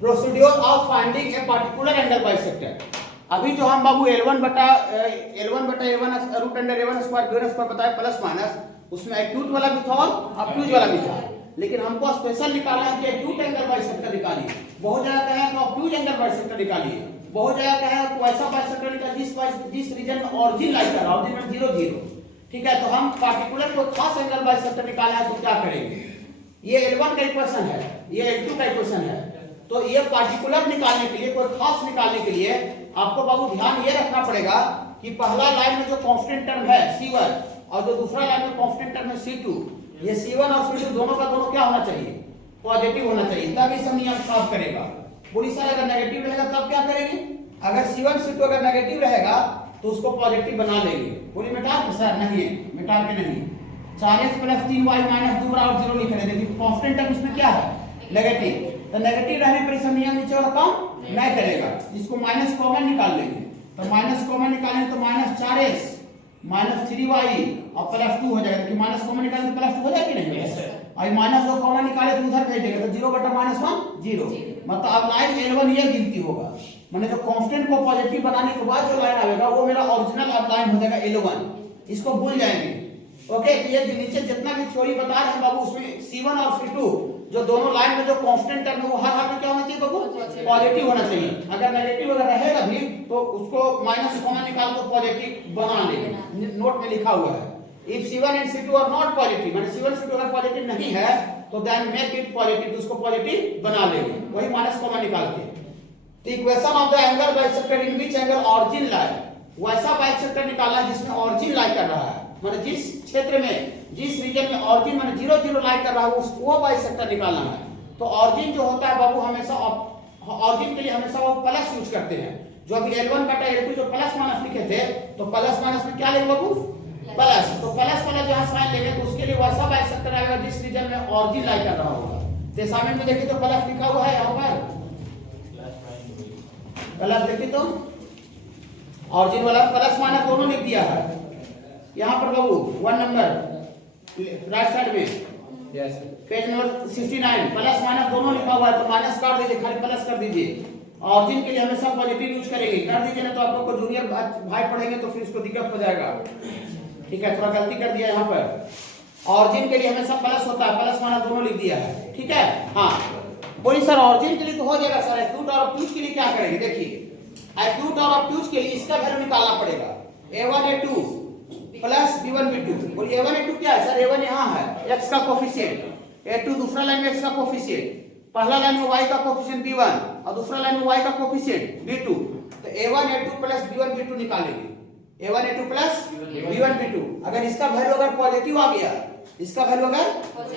Procedure of finding a particular angle bisector. अभी जो हम बाबू L1 बटा A1 root under A1 square बताए प्लस माइनस, उसमें एक्यूट वाला भी था और ऑब्ट्यूज वाला भी था, लेकिन हमको स्पेशल निकालना है कि एक्यूट एंगल बाइसेक्टर निकालिए। बहुत जगह कहे तो ऑब्ट्यूज एंगल बाइसेक्टर निकालिए, बहुत जगह कहे तो वैसा बाइसेक्टर निकालिए जिस रीजन में ऑरिजिन लाइक कर रहा है, ऑरिजिन 0 0। ठीक है, तो हम पार्टिकुलर को खास एंगल बाइसेक्टर निकालना है तो क्या करेंगे? ये L1 का इक्वेशन है, ये L2 का इक्वेशन है। तो ये पार्टिकुलर निकालने के लिए, कोई खास निकालने के लिए आपको बाबू ध्यान ये रखना पड़ेगा कि पहला लाइन में जो कांस्टेंट टर्म है C1 और जो दूसरा लाइन में कांस्टेंट टर्म है C2, ये C1 और C2 दोनों का दोनों क्या होना चाहिए? पॉजिटिव होना चाहिए, तब ये नियम काम करेगा। बोली सर अगर नेगेटिव रहेगा तब क्या करेंगे? अगर C1 C2 अगर नेगेटिव रहेगा तो उसको पॉजिटिव बना लेंगे। बोली मिटार के सर नहीं है, मिटार के नहीं। 4x + 3y - 2 बराबर 0 लिख रहे हैं, लेकिन कांस्टेंट टर्म इसमें क्या है? नेगेटिव। तो नेगेटिव रहने पर इसका नियम नीचे वाला काम नहीं करेगा, इसको माइनस कॉमन निकाल लेंगे। तो माइनस कॉमन निकालेंगे तो -4x - 3y और +2 हो जाएगा, कि माइनस कॉमन निकालेंगे तो +2 हो जाएगा कि नहीं? और माइनस को कॉमन निकाले तो उधर भेज देंगे, तो 0 बटा -1 0। मतलब अब लाइन L1 ये गिनती होगा, माने जो कांस्टेंट को पॉजिटिव बनाने के बाद जो लाइन आएगा वो मेरा ओरिजिनल अब लाइन हो जाएगा L1, इसको भूल जाएंगे। ओके, तो ये नीचे जितना भी थ्योरी बता रहे हैं बाबू, उसमें C1 और C2 जो दोनों लाइन में जो कांस्टेंट टर्म है वो हर हाल में क्या होना चाहिए बाबू? पॉजिटिव होना चाहिए। अगर नेगेटिव अगर रहेगा भी तो उसको माइनस कॉमन निकाल को पॉजिटिव बना लेंगे, नोट में लिखा हुआ है। If C1 and C2 are not positive, माने C1 C2 अगर पॉजिटिव नहीं है तो देन मेक इट पॉजिटिव, उसको पॉजिटिव बना लेंगे, वही माइनस कॉमन निकाल के। तो equation of the angle bisector in which angle origin lie, वैसा बाइसेक्टर निकालना जिसमें ऑरिजिन लाई कर रहा है, माने जिस क्षेत्र में, जिस रीजन में ऑरिजिन माने 0 0 लाई कर रहा है वो बाइसेक्टर निकालना है। तो ऑरिजिन जो होता है बाबू हमेशा ऑरिजिन के लिए हमेशा वो प्लस यूज करते हैं। जो अभी L1 बटा L2 जो प्लस माइनस लिखे थे, तो प्लस माइनस में क्या लेंगे बाबू? प्लस। तो प्लस वाला जहां साइन लेंगे तो उसके लिए वैसा बाइसेक्टर आएगा जिस रीजन में ऑरिजिन लाई कर रहा होगा। तो असाइनमेंट में देखिए तो प्लस लिखा हुआ है यहां पर, प्लस देखिए तो ऑरिजिन वाला प्लस माइनस दोनों लिख दिया है यहाँ पर बाबू। 1 नंबर राइट साइड में पेज नंबर 69 प्लस माइनस दोनों लिखा हुआ है, तो माइनस काट दीजिए, खाली प्लस कर दीजिए। ऑरिजिन के लिए हमेशा पॉजिटिव यूज करेंगे, कर दीजिए ना तो आप लोग को जूनियर भाई पढ़ेंगे तो फिर उसको दिक्कत हो जाएगा। ठीक है, थोड़ा गलती कर दिया यहाँ पर। ऑरिजिन के लिए हमेशा प्लस होता है, प्लस माइनस दोनों लिख दिया है। ठीक है, हाँ बोलिए सर ऑरिजिन के लिए तो हो जाएगा सर, एक्यूट और ऑब्ट्यूज के लिए क्या करेंगे? देखिए एक्यूट और ऑब्ट्यूज के लिए इसका वैल्यू निकालना पड़ेगा, A1 A2 plus B1 B2। बोलिए A1 A2 क्या है सर? A1 यहाँ है x का कोफिशिएंट, A2 दूसरा लाइन में x का कोफिशिएंट, पहला लाइन में y का कोफिशिएंट B1 और दूसरा लाइन में y का कोफिशिएंट B2। तो A1 A2 plus B1 B2 निकालेंगे, A1 A2 plus B1 B2। अगर इसका वैल्यू अगर पॉजिटिव आ गया, इसका वैल्यू अगर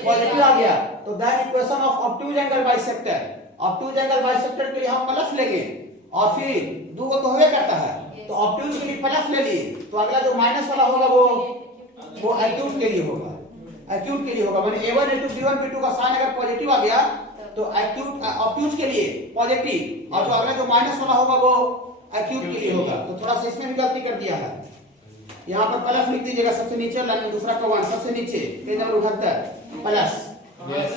पॉजिटिव आ गया तो that equation of obtuse angle bisector, obtuse angle bisector के लिए हम प्लस लेंगे और फिर दो को तो होवे करता है, तो ऑब्ट्यूज के लिए प्लस ले लिए, तो अगला जो माइनस वाला होगा वो एक्यूट के लिए होगा, एक्यूट के लिए होगा। माने A1 A2 B1 B2 का साइन अगर पॉजिटिव आ गया तो एक्यूट ऑब्ट्यूज के लिए पॉजिटिव, और जो अगला जो माइनस वाला होगा वो एक्यूट के लिए होगा। तो थोड़ा सा इसमें भी गलती कर दिया है, यहाँ पर प्लस लिख दीजिएगा सबसे नीचे, लाइन दूसरा का 1 सबसे नीचे, page number 69 plus, page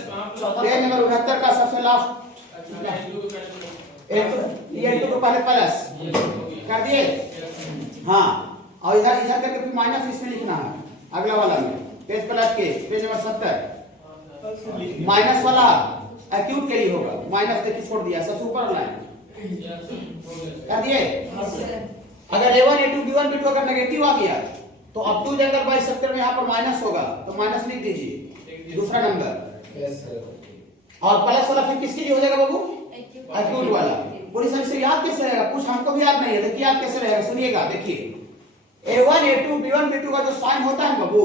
number 69 का सबसे लास्ट A2 को पहले प्लस कर दिए, हाँ, और इधर इधर करके फिर माइनस इसमें लिखना है अगला वाला में, पेज प्लस के पेज नंबर 70 माइनस वाला एक्यूट के लिए होगा, माइनस देखिए छोड़ दिया सबसे ऊपर लाइन कर दिए। अगर A1 A2 B1 B2 अगर नेगेटिव आ गया तो ऑब्ट्यूज एंगल बाइसेक्टर में यहाँ पर माइनस होगा, तो माइनस लिख दीजिए दूसरा नंबर, और प्लस वाला फिर किसके लिए हो जाएगा बाबू? एक्यूट वाला। पूरी सर से याद कैसे रहेगा? कुछ हमको भी याद नहीं है, देखिए याद कैसे रहेगा, सुनिएगा। देखिए A1 A2 B1 B2 का जो साइन होता है बाबू,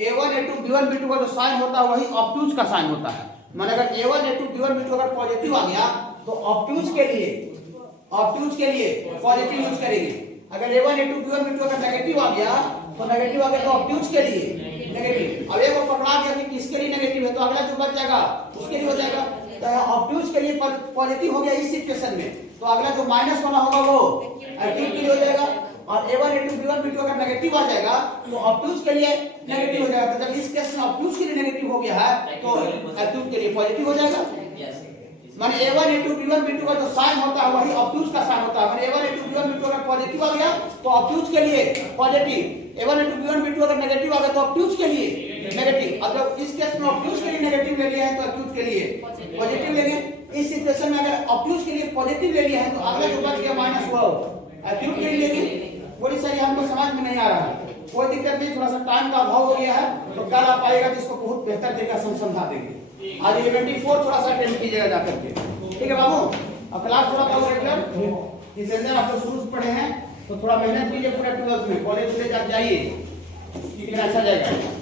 A1 A2 B1 B2 का जो साइन होता है वही ऑब्ट्यूज का साइन होता है। माने अगर A1 A2 B1 B2 अगर पॉजिटिव आ गया तो ऑब्ट्यूज के लिए पॉजिटिव यूज करेंगे। अगर A1 A2 B1 B2 अगर नेगेटिव आ गया तो नेगेटिव आ गया तो ऑब्ट्यूज के लिए नेगेटिव। अब एक को पकड़ा दिया कि किसके लिए नेगेटिव है, तो अगला जो बच जाएगा उसके लिए हो जाएगा। तो ऑब्ट्यूज के लिए पॉजिटिव हो गया इस सिचुएशन में, तो अगला जो माइनस वाला होगा वो एक्यूट के लिए हो जाएगा। और A1 A2 B1 B2 अगर नेगेटिव आ जाएगा तो ऑब्ट्यूज के लिए नेगेटिव हो जाएगा। तो जब इस केस में ऑब्ट्यूज के लिए नेगेटिव हो गया है तो एक्यूट के लिए पॉजिटिव हो जाएगा। माने A1 into B1 B2 का जो साइन होता है वही ऑब्ट्यूज का साइन होता है। माने A1 into B1 B2 अगर पॉजिटिव आ गया तो ऑब्ट्यूज के लिए positive, A1 into B1 B2 अगर नेगेटिव आ गया तो ऑब्ट्यूज के लिए नेगेटिव। अगर इस केस में ऑब्ट्यूज के लिए नेगेटिव ले लिया है तो एक्यूट के लिए पॉजिटिव लेंगे। इस सिचुएशन में अगर ऑब्ट्यूज के लिए पॉजिटिव ले लिया है तो अगला जो बच गया माइनस वो एक्यूट के लिए लेंगे। थोड़ी सा हमको समझ में नहीं आ रहा है, कोई दिक्कत नहीं, थोड़ा सा टाइम का अभाव हो गया है तो कल आप आएगा तो इसको बहुत बेहतर तरीके से समझा देंगे। आज ये 24 थोड़ा सा अटेंड कीजिएगा जाकर के, ठीक है बाबू। अब क्लास थोड़ा बहुत रेगुलर इसके अंदर आप लोग शुरू से पढ़े हैं तो थोड़ा मेहनत कीजिए पूरा 12th में, कॉलेज में जाइए, ठीक है, अच्छा जाएगा।